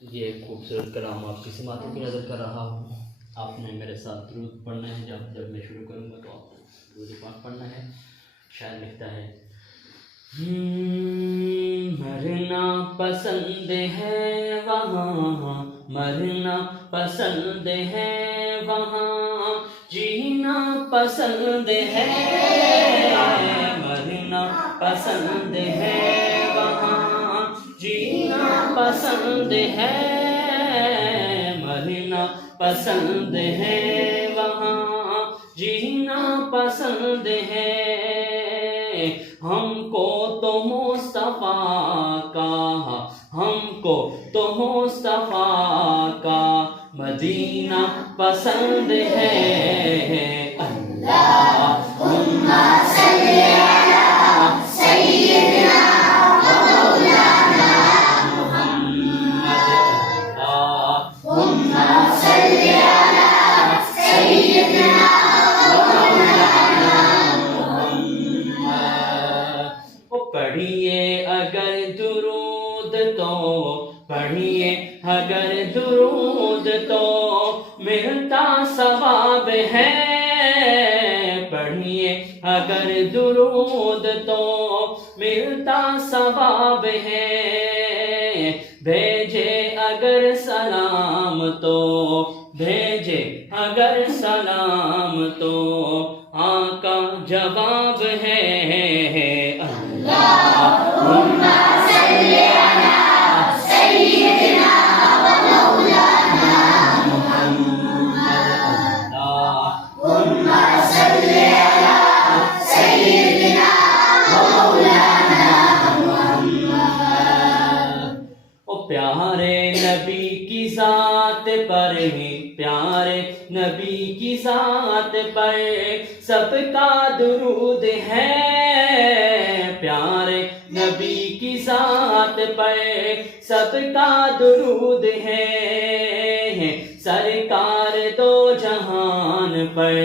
یہ ایک خوبصورت کلام آپ کی سماعتوں کی نظر کر رہا ہوں. آپ نے میرے ساتھ درود پڑھنا ہے. جب میں شروع کروں گا تو آپ نے درود پاک پڑھنا ہے. شاعر لکھتا ہے مرنا پسند ہے وہاں، مرنا پسند ہے وہاں، جینا پسند ہے. مرنا پسند ہے وہاں، جینا پسند ہے. مرنا پسند ہے وہاں، جینا پسند ہے. ہم کو تو مصطفیٰ کا، ہم کو تو مصطفیٰ کا مدینہ پسند ہے. اللہم صلی علی سیدنا مولانا محمد. اللہم صلی علی سیدنا مولانا محمد. پڑھیے اگر درود تو، پڑھیے اگر درود تو ملتا ثواب ہے. پڑھیے اگر درود تو ملتا ثواب ہے. بھیجے اگر سلام تو، بھیجے اگر سلام تو آقا جواب ہے. اللہم صلی علی سیدنا مولانا محمد. اللہم صلی علی سیدنا مولانا محمد. او پیارے نبی کی ذات پر ہی، پیارے نبی کی ذات پر سب کا درود ہے. پیارے نبی کی ذات پر سب کا درود ہے. سرکار دو جہان پر،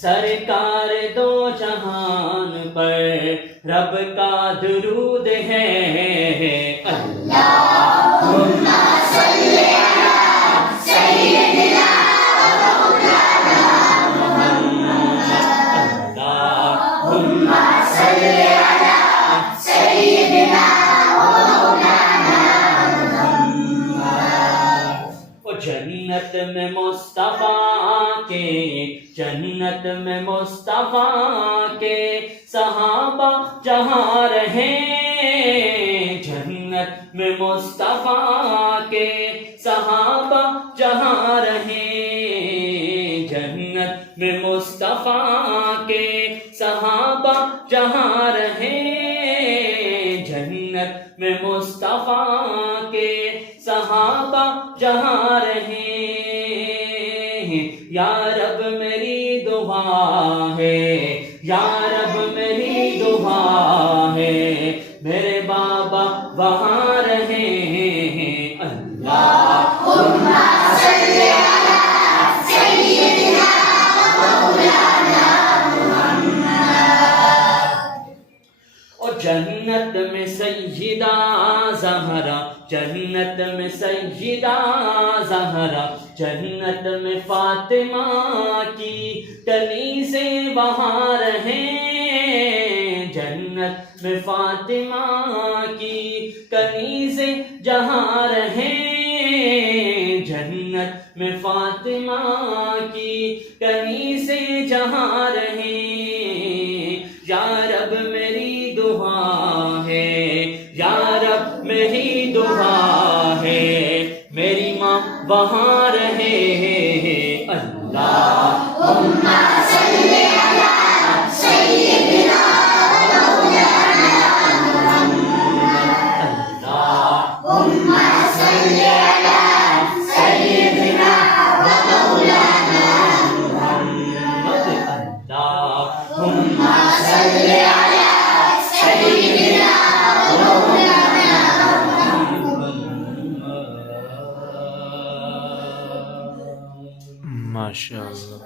سرکار دو جہان پر رب کا درود ہے. اللہم صلی علی سیدنا مولانا محمد. اللہم صلی علی سیدنا مولانا محمد. جنت میں مصطفیٰ کے، جنت میں مصطفیٰ کے صحابہ جہاں رہے. جنت میں مصطفیٰ کے صحابہ جہاں رہے. جنت میں مصطفیٰ کے صحابہ جہاں رہے. جنت میں مصطفیٰ کے صحابہ جہاں رہے. یا رب میری دعا ہے، یا رب میری دعا ہے میرے بابا وہاں رہے. اللہم صلی علی سیدنا مولانا محمد. اور جنت میں سیدہ زہرا، جنت میں سیدہ زہرا، جنت میں فاطمہ کی کنیزیں وہاں رہیں. جنت میں فاطمہ کی کنیزیں جہاں رہیں. جنت میں فاطمہ کی کنیزیں جہاں رہیں. یا رب میری دعا ہے، یا رب میری دعا ہے میری ماں وہاں رہے. اللہم صلی علی سیدنا مولانا محمد. اللہم صلی علی سیدنا مولانا محمد. اللہم صلی علی سیدنا مولانا محمد. ماشاء اللہ.